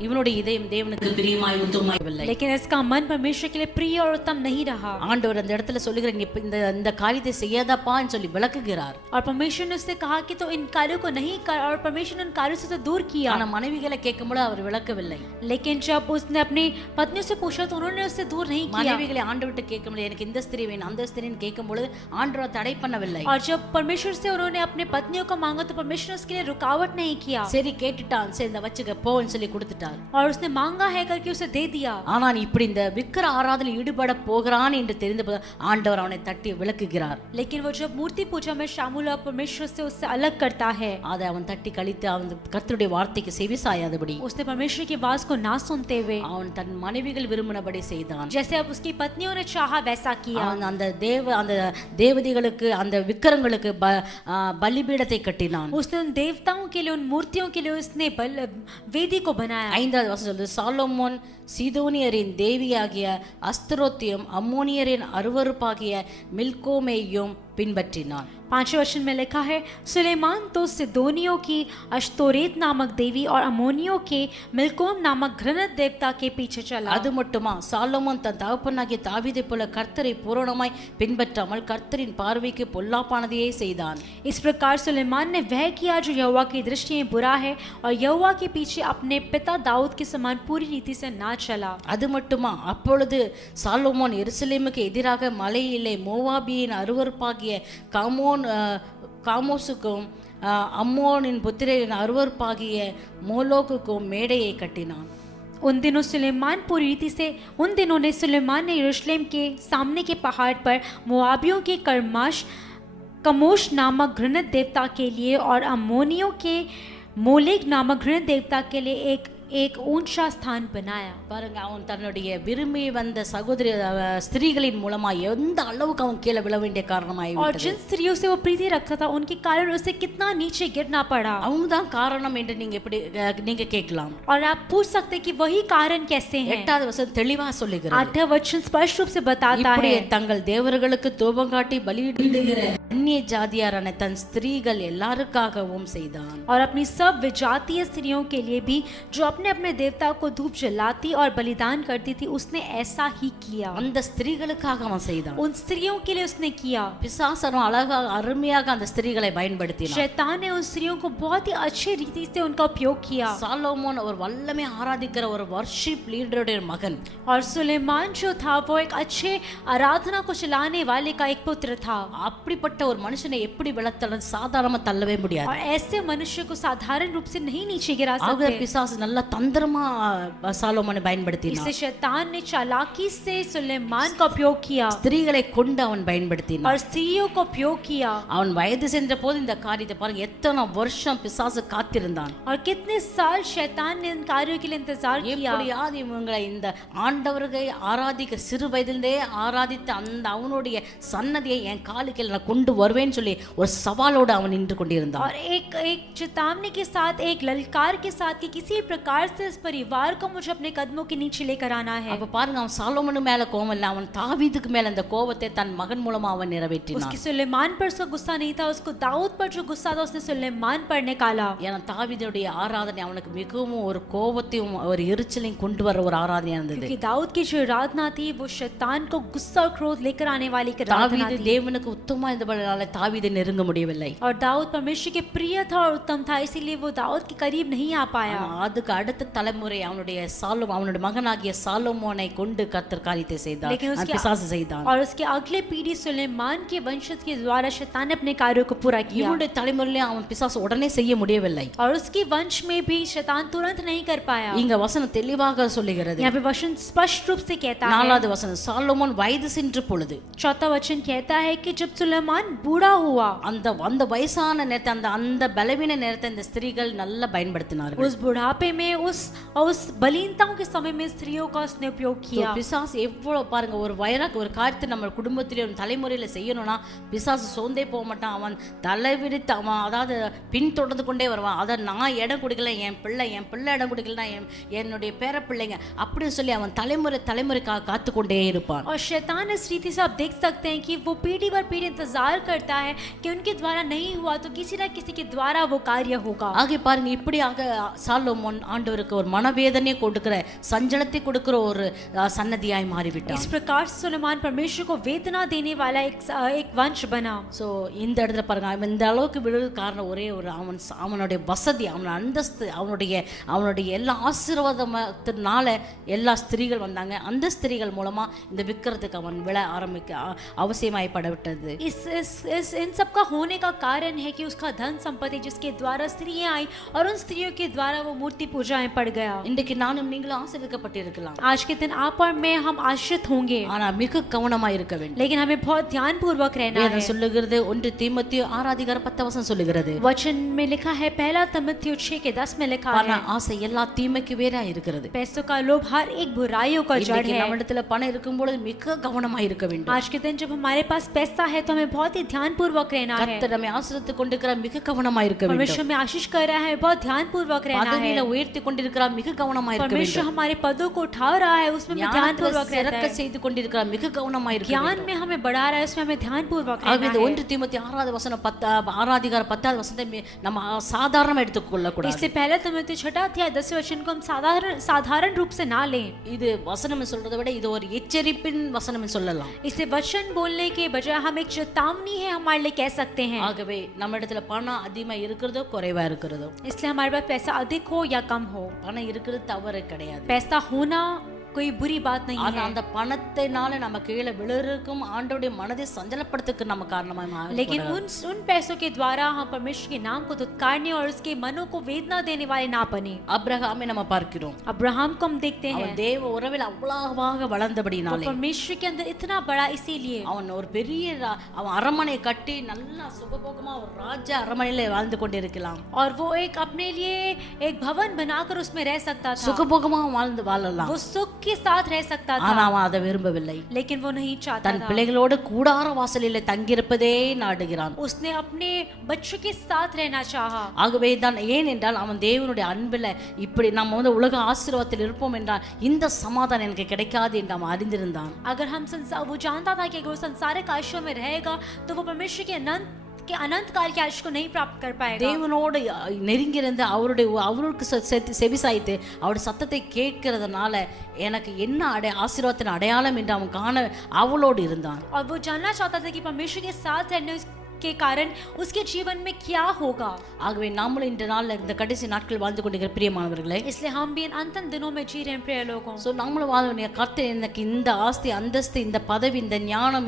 இவனுடைய இதயம் தேவனுக்கு பிரியமாய் உத்தமமாய் இல்லை. लेकिन इसका मन मन परमेश्वर के लिए प्रिय और उत्तम नहीं रहा। ஆண்டவர் அந்த இடத்துல சொல்லுகிற நீ இந்த இந்த காரியத்தை செய்யாதப்பான்னு சொல்லி விளக்குகிறார். और परमेश्वर ने उससे कहा कि तो इन कार्यों को नहीं कर, और परमेश्वर ने उन कार्यों से तो दूर किया। ஆனா மனைவிகளை கேட்கும்போது அவர் விளக்கவில்லை. लेकिन जब उसने अपनी पत्नियों से पूछा तो उन्होंने उससे दूर नहीं किया। மனைவிகளை ஆண்டவர்கிட்ட கேட்கும்போது எனக்கு இந்த ஸ்திரீ வேணும் அந்த ஸ்திரீன்னு கேட்கும்போது ஆண்டவர் தடை பண்ணவில்லை. और जब परमेश्वर से उन्होंने अपने पत्नियों को मांगा तो परमेश्वर ने उसके लिए रुकावट नहीं किया। சரி கேட்டுட்டான், சரி இந்த வச்சுக்க போன்னு சொல்லி கொடுத்துட்டார். और उसने मांगा है करके उसे दे दिया। ஆனா இப்படி இந்த விக்கிர ஆராதனையில் ஈடுபட போகிறான் என்று தெரிந்தபோது ஆண்டவர் அவனை தட்டி விலக்குகிறார். लेकिन वो जब मूर्ति पूजा में शामिल हुआ परमेश्वर से उससे अलग करता है। அதை அவன் தட்டி கழித்து அவன் கர்த்தருடைய வார்த்தைக்கு செவிசாயாதபடி उसने परमेश्वर की आवाज को ना सुनते हुए அவன் தன் மனைவிகள் விரும்பினபடி செய்தான். जैसे अब उसकी पत्नियों ने चाहा वैसा किया। அவன் அந்த தேவதைகளுக்கு அந்த விக்கிரங்களுக்கு பலிபீடத்தை கட்டினான். उसने उन देवताओं के लिए उन मूर्तियों के लिए उसने वेदी को बनाया। 5வது வசனம் சொல்லுது, சாலோமோன் சீதோனியரின் தேவியாகிய அஸ்தரோத்தையும் அம்மோனியரின் அருவருப்பாகிய மில்கோமேயும் பின்பற்றினான். 5वें वचन में लिखा है, सुलेमान तो सिदोनियों की अश्तोरेत नामक देवी और अमोनियों के मिल्कोम नामक घृणित देवता के पीछे चला। அது மட்டுமா, சாலோமோன் தன் தகப்பனாகிய தாவீதை போல கர்த்தரை பூரணமாய் பின்பற்றாமல் கர்த்தரின் பார்வைக்கு பொல்லாப்பானதையே செய்தான். इस प्रकार सुलेमान ने वह किया जो यहोवा की दृष्टि में बुरा है, और यहोवा के पीछे अपने पिता दाऊद के समान पूरी रीति से ना चला। அது மட்டுமா, அப்பொழுது சாலோமோன் எருசலேமுக்கு எதிராக மலையிலே மோவாபியின் அருவருப்பாகிய காமோசுக்கும் அம்மோனின் புத்திரரின் அருவருப்பாகிய மோலோக்குக்கும் மேடையை கட்டினான். उन दिनों ने सुलेमान ने यरूशलेम के सामने के पहाड़ पर मोआबियों के कमोश नामक घृणित देवता के लिए और अम्मोनियों के मोलेक नामक घृणित देवता के लिए एक ऊंचा स्थान बनाया। பாருங்க, அவன் தன்னுடைய விரும்பி வந்த சகோதரி ஸ்திரீகளின் மூலமா எந்த அளவுக்கு அவன் கீழே விழ வேண்டிய காரணமாய் और जिन स्त्रियों से वो प्रीति रखता था उनके कारण उसे कितना नीचे गिरना पड़ा। அவங்க தான் காரணம் என்று நீங்க கேட்கலாம்। और आप पूछ सकते हैं कि वही कारण कैसे हैं। 8வது வசனம் தெளிவா சொல்லுகிறது, 8वां वचन स्पष्ट रूप से बताता है, தங்கள் தேவர்களுக்கு தூபம் காட்டி பலியிடுகிற அந்நிய ஜாதியாரான தன் ஸ்திரீகள் எல்லாருக்காகவும் செய்தான்। और अपनी सब विजातीय स्त्रियों के लिए भी जो अपने देवता को धूप जलाती और बलिदान करती थी उसने ऐसा ही किया। அந்த ஸ்திரீகளுக்காக அவன் செய்தான்। उन स्त्रियों के लिए उसने किया। பிசாசு அழகாக அருமையாக அந்த ஸ்திரீகளை பயன்படுத்தினான்। शैतान ने उन स्त्रियों को बहुत ही अच्छी रीति से उनका उपयोग किया। சாலோமோன் ஒரு வல்லமை ஆராதிக்கிற ஒரு வர்ஷிப் லீடருடைய மகன்। और सुलेमान जो था वो एक अच्छे आराधना को चलाने वाले का एक पुत्र था। அப்படிப்பட்ட ஒரு மனுஷனை எப்படி விளத்தல சாதாரணமா தள்ளவே முடியாது। और ऐसे मनुष्य को साधारण रूप से नहीं नीचे गिरा सकते। பிசாசு நல்ல தந்திரமா சாலோமோனை பயன்படுத்தினான்। इससे शैतान ने चालाकी से सुलेमान का उपयोग किया। ஸ்திரீகளை கொண்டு அவன் பயன்படுத்தினான்। और स्त्रियों को उपयोग किया। அவன் வயது சென்ற போது இந்த காரியத்தை பாருங்க, எத்தனை வருஷம் பிசாசு காத்திருந்தான்। और कितने साल शैतान ने इन कार्यों के लिए इंतजार किया। எப்படியாவது இவங்களை இந்த ஆண்டவரை ஆராதிக்க சிறு வயதிலே ஆராதித்த அந்த அவனுடைய சன்னதியை என் காலுக்கு நான் கொண்டு வருவேன்னு சொல்லி ஒரு சவாலோடு அவன் நின்று கொண்டிருந்தான்। और एक चेतावनी के साथ, एक ललकार के साथ कि किसी प्रकार से इस परिवार को मुझे अपने कदमों के नीचे लेकर आना है। அப்ப பாருங்க, அவன் சாலோமோன் மேல கோபம் இல்ல, அவன் தாவீதுக்கு மேல அந்த கோபத்தை தன் மகன் மூலமா அவன் நிறைவேற்றினான்। उसकी सुलेमान पर उसका गुस्सा नहीं था, उसको दाऊद पर जो गुस्सा था उसने सुलेमान पर निकाला। ஏன்னா தாவீதுடைய ஆராதனை அவனுக்கு மிகவும் ஒரு கோபத்தையும் ஒரு எரிச்சலையும் கொண்டு வர ஒரு ஆராதனையா இருந்தது। क्योंकि दाऊद की जो आराधना थी वो शैतान को गुस्सा और क्रोध लेकर आने वाली आराधना थी। தேவனுக்கு உத்தமமா இருந்தபடியால தாவீதை நெருங்க முடியவில்லை। और दाऊद परमेश्वर के प्रिय था और उत्तम था, इसीलिए वो दाऊद के करीब नहीं आ पाया। அதுக்கு அடுத்த தலைமுறை அவனுடைய மகனாகிய சாலோமோனை கொண்டு கர்த்தர் காரியத்தை செய்தார், பிசாசு செய்தான்। और उसके अगले पीढ़ी सुलेमान के वंशज के द्वारा शैतान ने अपने कार्यों को पूरा किया। இவனுடைய தலைமுறையிலே அவன் பிசாசு உடனே செய்ய முடியவில்லை। और उसके वंश में भी शैतान तुरंत नहीं कर पाया। இங்க வசனம் தெளிவாக சொல்லுகிறது, यहाँ पे वचन स्पष्ट रूप से कहता है। 4வது வசனம், சாலோமோன் வயது சென்ற பொழுது, 4वां वचन कहता है कि जब सुलेमान बूढ़ा हुआ, அந்த வயசான நேரத்தை அந்த பலவீன நேரத்தை இந்த ஸ்திரீகள் நல்லா பயன்படுத்தினார்கள்। उस बुढ़ापे में उस बलीनताओं के समय में स्त्रियों का उसने उपयोग किया। பிசாசு எவ்வளவு பாருங்க, ஒரு காரியத்தை நம்ம குடும்பத்திலே ஒரு தலைமுறையில செய்யணும்னா பிசாசு சோர்ந்தே போக மாட்டான், அவன் தலைவிரித்து அவன் அதாவது பின் தொடர்ந்து கொண்டே வருவான்। அதை நான் இடம் கொடுக்கல, என் பிள்ளை இடம் கொடுக்கலனா என்னுடைய பேர பிள்ளைங்க அப்படின்னு சொல்லி அவன் தலைமுறைக்காக காத்து கொண்டே இருப்பான்। और शैतान इस रीति से आप देख सकते हैं कि वो पीढ़ी पर पीढ़ी इंतजार करता है कि उनके द्वारा नहीं हुआ तो किसी न किसी के द्वारा वो कार्य होगा। आगे பாருங்க, இப்படியாக சாலோமோன் ஆண்டவருக்கு ஒரு மனவேதனையை கொடுக்கிற சஞ்சலத்தை கொடுக்கிற ஒரு சன்னதியாய் மாறிவிட்டான். इस प्रकार से सुलेमान परमेश्वर को वेदना देने वाला एक वंश बना. ஸோ இந்த இடத்துல பாருங்க, அவன் இந்த அளவுக்கு விழுது காரணம் ஒரே ஒரு அவனுடைய வசதி, அவனோட அந்தஸ்து, அவனுடைய எல்லா ஆசீர்வாதத்தினால எல்லா ஸ்திரீகள் வந்தாங்க. அந்த ஸ்திரீகள் மூலமா இந்த விக்கிரத்துக்கு அவன் விழ ஆரம்பிக்க அவசியமாய்ப்படவிட்டது. इन सब का होने का कारण है कि उसका धन संपत्ति जिसके द्वारा स्त्रियां आई और उन स्त्रियों के द्वारा वो मूर्ति पूजाएं पड़ गया. இன்றைக்கு நானும் நீங்களும் ஆசீர்வதிக்கப்பட்டிருக்கலாம். आज के दिन आप और मैं हम आश्रित होंगे, ஆனா மிக கவனமா இருக்க வேண்டும். लेकिन हमें बहुत ध्यान पूर्वक रहना है. வேதம் சொல்லுகிறது 1 தீமோத்தேயு 6:10 சொல்லுகிறது. वचन में लिखा है, पहला तीमुथियुस 6:10 में लिखा है, ஆசை எல்லா தீமைக்கு வேறா இருக்கிறது. पैसों का लोभ हर एक बुराइयों का जड़ है. நம்மிடத்துல பணம் இருக்கும்போது மிக கவனமா இருக்க வேண்டும். आज के दिन जब हमारे पास पैसा है तो हमें बहुत ही ध्यान पूर्वक रहना है. கர்த்தர் நம்மை ஆசீர்வதித்துக் கொண்டிருக்கிறார், மிக கவனமா இருக்க வேண்டும். परमेश्वर में आशीष कर रहा है, बहुत ध्यान पूर्वक रहना है. பதவியில உயர்த்தி கொண்டிருக்கிறார், மிக கவனமா இருக்க வேண்டும். परमेश्वर हमारे पदों को उठा रहा है, उसमें हमें ध्यान पूर्वक रहना है. செய்து கொண்டிருக்கிறார், மிக கவனமா இருக்க வேண்டும். ज्ञान में हमें बढ़ा रहा है, उसमें हमें ध्यान पूर्वक रहना है. 1 தீமோத்தேயு 6:10 நம்ம சாதாரணமா எடுத்துக்கொள்ள கூடாது. इससे पहले तीमुथियुस 6:10 वचन को हम साधारण रूप से ना लें. இது வசனம் சொல்றதை விட இது ஒரு எச்சரிப்பின் வசனம் சொல்லலாம். इसे वचन बोलने के बजाय हम एक चेतावनी है हमारे लिए कह सकते हैं. ஆகவே நம்ம இடத்துல பணம் அதிகமா இருக்கிறதோ குறைவா இருக்கிறதோ, इसलिए हमारे पास पैसा अधिक हो या कम हो, பணம் இருக்கிறது தவறு கிடையாது. पैसा होना कोई बुरी बात नहीं है. அந்த பணத்தினால நம்ம கீழே விழுறதுக்கும் ஆண்டவருடைய மனதை சஞ்சலப்படுத்துறதுக்கு நம்ம காரணமாய் மாறி. लेकिन उन पैसों के द्वारा हम परमेश्वर के नाम को दुत्कारने और उसके मनों को वेदना देने वाले ना बने. அப்ரஹாமை நம்ம பார்க்கிறோம். अब्राहम को हम देखते हैं, அவன் தேவ உறவில் அவ்வளவாக வளர்ந்தபடினாலே, परमेश्वर के अंदर इतना बड़ा इसीलिए அவன் ஒரு பெரிய அவன் அரண்மனை கட்டி நல்லா சுகபோகமா ஒரு ராஜ அரண்மனையில வாழ்ந்து கொண்டிருக்கலாம். और वो एक अपने लिए एक भवन बनाकर उसमें रह सकता था, சுகபோகமா வாழலாம், वो सुख के साथ रह सकता था. ஆனா அவன் அதை விரும்பவில்லை. लेकिन वो नहीं चाहता தன் था. பிள்ளைகளோடு கூடார வாசலிலே தங்கியிருப்பதே நாடுகிறான். उसने अपने बच्चों के साथ रहना चाहा. ஆகவே தான், ஏனென்றால் அவன் தேவனுடைய அன்பில் இப்படி நம்ம उலக ஆசீர்வாதத்தில் இருப்போம் என்றால் இந்த சமாதானம் எனக்கு கிடைக்காது என்று அவன் அறிந்திருந்தான். अगर हम वो जानता था कि अगर वो संसारिक आशीर्वाद में रहेगा तो वो परमेश्वर के अनंत काल के आशीष को नहीं प्राप्त कर पाएगा. தேவனோடு நெருங்கியிருந்து அவருக்கு செவிசாய்த்து அவருடைய சத்தத்தை கேட்கிறதுனால எனக்கு என்ன ஆசீர்வாதத்தின் அடையாளம் என்று அவன் காண அவளோடு இருந்தான். और वो जानना चाहता था कि परमेश्वर के साथ रहने के कारण उसके जीवन में क्या होगा. ஆகவே நாமளும் இந்த நாள்ல இந்த கடைசி நாட்கள் வாழ்ந்து கொண்டிருக்கிற பிரியமானவர்களே, इसलिए हम भी इन अंतिम दिनों में जी रहे हैं प्रिय लोगों. சோ நாமளும் வாழ்வனே கர்த்தர் எனக்கு இந்த ஆஸ்தி அந்தஸ்து இந்த பதவி இந்த ஞானம்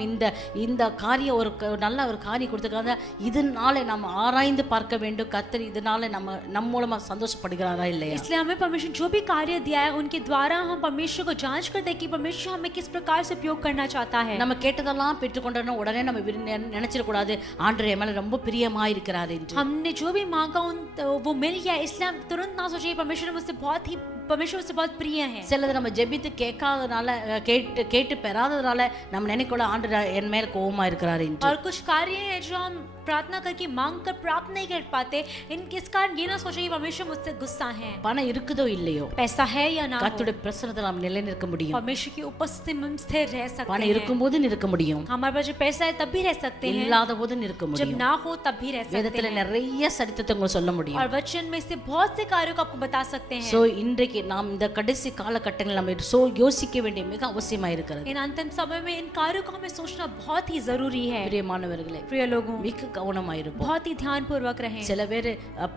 இந்த காரியம் ஒரு நல்ல ஒரு காரியம் கொடுத்திருக்காங்க. இதனால நம்ம ஆராய்ந்து பார்க்க வேண்டும், கர்த்தர் இதனால நம்ம மூலமா சந்தோஷப்படுகிறாரா இல்லையா. इसलिए हमें परमेश्वर जो भी कार्य दिया है उनके द्वारा हम परमेश्वर को जांच करते हैं कि परमेश्वर हमें किस प्रकार से उपयोग करना चाहता है. நம்ம கேட்டதெல்லாம் பெற்றுக்கொண்டோம் உடனே நம்ம நினைச்சிட கூடாது ஆண்டவரே மேல ரொம்ப பிரியமா இருக்கிறார் என்று. हमने जो भी मांगा वो मिल गया, इसलिए हम तुरंत ना सोचिए परमेश्वर मुझसे बहुत प्रिय है. சிலது நம்ம ஜெபித்து கேட்காதனால கேட்டு பெறாதனால நம்ம நினைக்கல ஆண்டவர் என் மேல கோவமா இருக்கிறார் என்று. और कुछ कार्य है जो हम प्रार्थना करके मांग कर प्राप्त नहीं कर पाते, इस कारण ये ना सोचिए परमेश्वर मुझसे गुस्सा है. பணம் இருக்குதோ இல்லையோ, पैसा है या ना, கர்த்தருடைய பிரசன்னத்தில் நாம் நிலை நிற்க முடியும். परमेश्वर की उपस्थिति में स्थिर रह सकते हैं. பணம் இருக்கும்போது நிற்க முடியும், हमारे पास जो पैसा है तब भी रह सकते हैं, இல்லாத போது நிற்க जब முடியும். ना हो तब भी रह सकते வேதத்துல हैं. நிறைய சரித்திரங்களை சொல்ல முடியும். और वचन में से बहुत से कार्यों को आपको बता सकते हैं. சோ இன்றைக்கு நாம் இந்த கடைசி காலகட்டங்களில் நம்ம யோசிக்க வேண்டிய மிக அவசியமா இருக்கிறது. इन अंतिम समय में इन कार्यों को हमें सोचना बहुत ही जरूरी है. பிரியமானவர்களே, प्रिय लोगों, மிக கவனமா இருப்போம். बहुत ही ध्यान पूर्वक रहें. சில பேர்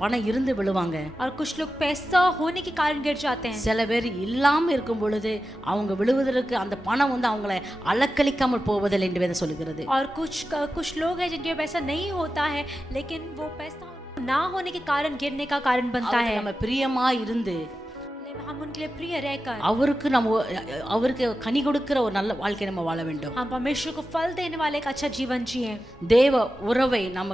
பணம் இருந்து விழுவாங்க, और कुछ लोग पैसा होने के कारण गिर जाते हैं. சில பேர் இல்லாம இருக்கும் பொழுது அவங்க விழுவதற்கு அந்த பணம் அவங்களை அலக்களிக்காமல் போவதில்லை என்று வேதம் சொல்கிறது. और कुछ लोग हैं जिनके पैसा नहीं होता है, लेकिन वो पैसा ना होने के कारण गिरने का कारण बनता है. நம்ம பிரியமா இருந்து हम उनके लिए प्रिय रहकर அவருக்கு கனி கொடுக்கிற ஒரு நல்ல வாழ்க்கை நம்ம வாழ வேண்டும். हम परमेश्वर को फल देने वाले एक अच्छा जीवन जिए. தேவ உறவை நம்ம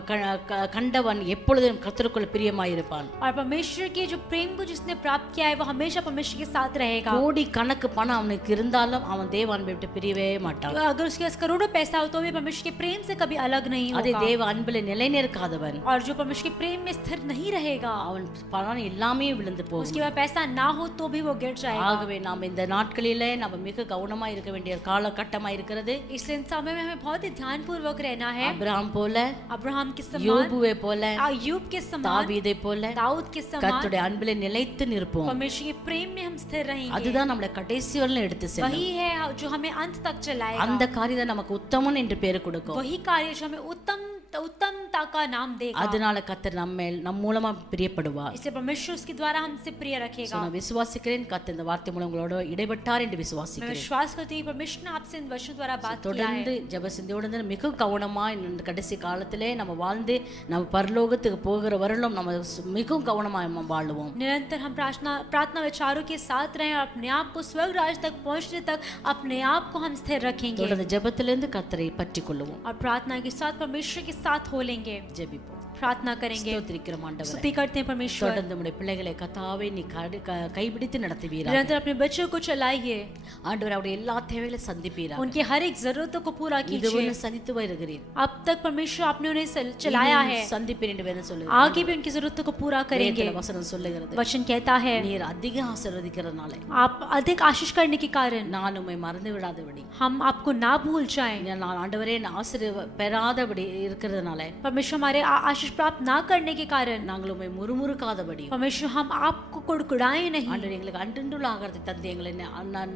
கண்டவன் எப்பொழுதும் கர்த்தருக்குள் பிரியமாய் இருப்பான். और परमेश्वर के जो प्रेम को जिसने प्राप्त किया है वो हमेशा परमेश्वर के साथ रहेगा. கோடி கணக்கு பணம் அவனுக்கு இருந்தாலும் அவன் தேவ அன்பை விட்டு பிரியவே மாட்டான். अगर उसके पास करोड़ों पैसा हो तो भी परमेश्वर के प्रेम से कभी अलग नहीं அதே होगा. தேவ அன்பில் நிலைநிற்காதவன், और जो परमेश्वर के प्रेम में स्थिर नहीं रहेगा, அவன் பணம் எல்லாமே விழுந்து போகும். उसके पास पैसा ना हो तो भी वो गिर जाएगा। ஆகவே நாம் இந்த நாட்களிலே நம்ம மிக கவனமா இருக்க வேண்டிய காலகட்டமா இருக்கிறது. इसलिए इन समय में हमें बहुत ही ध्यानपूर्वक रहना है। அபிரகாம் போல, अब्राहम के समान, யோபுவை போல, अय्यूब के समान, தாவீதை போல दाऊद के समान கர்த்தருடைய அன்பிலே நிலைத்து நிற்போம். परमेश्वर के प्रेम में हम स्थिर रहेंगे। அதுதான் நம்மளை கடைசி வரையிலும் எடுத்து செல்லும். वही है जो हमें अंत तक चलाएगा। அந்த காரியம் நமக்கு உத்தமன் என்று பேர் கொடுக்கும். वही कार्य जो हमें उत्तमता का नाम देगा। அதனால கர்த்தர் நம் மூலமா பிரியப்படுவார். इसलिए परमेश्वर उसके द्वारा हमसे प्रिय रखेगा। நான் விசுவாசிக்கிறேன் கர்த்தர் இந்த வார்த்தை மூலம் உங்களோட இடைப்பட்டார் என்று मैं விசுவாசிக்கிறேன். विश्वास करती हूँ परमेश्वर ने आपसे इन वचनों द्वारा बात किया है। தொடர்ந்து ஜெப சிந்தையோடு மிக கவனமா இந்த கடைசி காலத்திலே நம்ம வாழ்ந்து நம்ம பரலோகத்துக்கு போகிற வரலும் நம்ம மிகவும் கவனமா வாழுவோம். निरंतर हम प्रार्थना विचारों के साथ रहें और अपने आप को स्वर्ग राज तक पहुंचने तक अपने आप को हम स्थिर रखेंगे। தொடர்ந்து ஜெபத்திலிருந்து கர்த்தரை பற்றிக் கொள்ளுவோம். और प्रार्थना के साथ परमेश्वर के साथ हो लेंगे। ஜெபிப்போம். प्रार्थना करेंगे। ஸ்தோத்திரிக்கிறோம் ஆண்டவரே. स्तुति करते हैं परमेश्वर। தொடர்ந்து நம்முடைய பிள்ளைகளை கர்த்தாவே நீ கைபிடித்து நடத்துவீராக. निरंतर अपने बच्चों को चलाइए। ஆண்டவரே அவருடைய எல்லா தேவைகளை சந்திப்பீராக. उनकी हर एक जरूरतों को पूरा कीजिए। இதுவரை சந்தித்து வருகிறீர். अब तक परमेश्वर आपने उन्हें चलाया है। சந்திப்பீர் என்று வேதம் சொல்லுது. आगे भी उनकी जरूरतों को पूरा करेंगे। வசனம் சொல்லுகிறது. वचन कहता है நீர் அதிக ஆசீர்வதிக்கிறதுனால आप अधिक आशीष करने के कारण நான் உம்மை மறந்து விடாதபடி हम आपको ना भूल जाएं। நான் ஆண்டவரே நான் பெறாதபடி இருக்கிறதுனால परमेश्वर हमारे आशीष प्राप्त ना करने के कारण நாங்கள் உம்மை முறுமுறுக்காதபடி परमेश्वर हम आपको कुड़कुड़ाए नहीं। ஆண்டவரே எங்களுக்கு அன்றன்றுள்ள ஆகாரத்தை தந்து எங்களை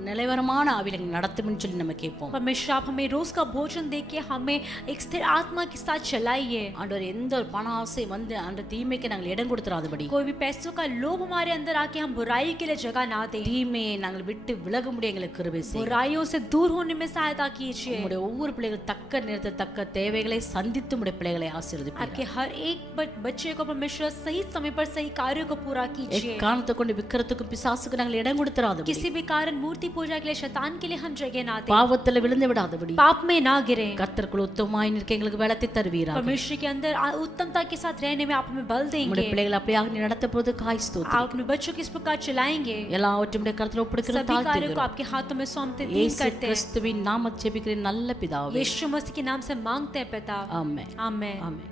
நிலைவரமான ஆவியில் நடத்தும்னு சொல்லி நம்ம கேட்போம். परमेश्वर आप हमें रोज का भोजन देके हमें एक स्थिर आत्मा के साथ चलाइए। ஆண்டவரே எந்த ஒரு பண ஆசை வந்து அந்த தீமைக்கு நாங்கள் இடம் கொடுத்துறாதபடி कोई भी पैसों का लोभ हमारे अंदर आके हम बुराई के लिए जगह ना दें। தீமையை நாங்கள் விட்டு விலக முடிய எங்களுக்கு கிருபை செய்யுங்க. बुराइयों से दूर होने में सहायता कीजिए। உம்முடைய ஒவ்வொரு பிள்ளைகள் தக்க நேரத்தில் தக்க தேவைகளை சந்தித்து உம்முடைய பிள்ளைகளை ஆசீர்வதிப்பீர். आपके हर एक बच्चे को परमेश्वर सही समय पर सही कार्यों को पूरा कीजिए। காரணத்தை கொண்டு விக்கிரத்துக்கும் பிசாசுக்கும் நாங்கள் இடம் கொடுத்துறாதபடி किसी भी कारण मूर्ति पूजा के लिए शैतान के लिए हम जगह ना दें। பாவத்தில் விழுந்து விடாதபடி पाप में ना गिरें। கர்த்தருக்குள் உத்தமமாய் நிற்க எங்களுக்கு பலத்தை தருவீராக. परमेश्वर के अंदर उत्तमता के साथ रहने में आप हमें बल உம்முடைய देंगे। பிள்ளைகளை அப்படியே நீ நடத்த போது காய் ஸ்தோத்திரம். आप अपने बच्चों को इस प्रकार चलाएंगे। எல்லாவற்றையும் உம்முடைய கரத்தில் ஒப்புக்கொடுக்கிறோம். सभी कार्यों को आपके हाथों में सौंपते दीन இயேசு करते हैं। கிறிஸ்துவின் நாமத்தில் ஜெபிக்கிறேன் நல்ல பிதாவே. यीशु मसीह के नाम से मांगते हैं पिता। ஆமென். आमेन। ஆமென்.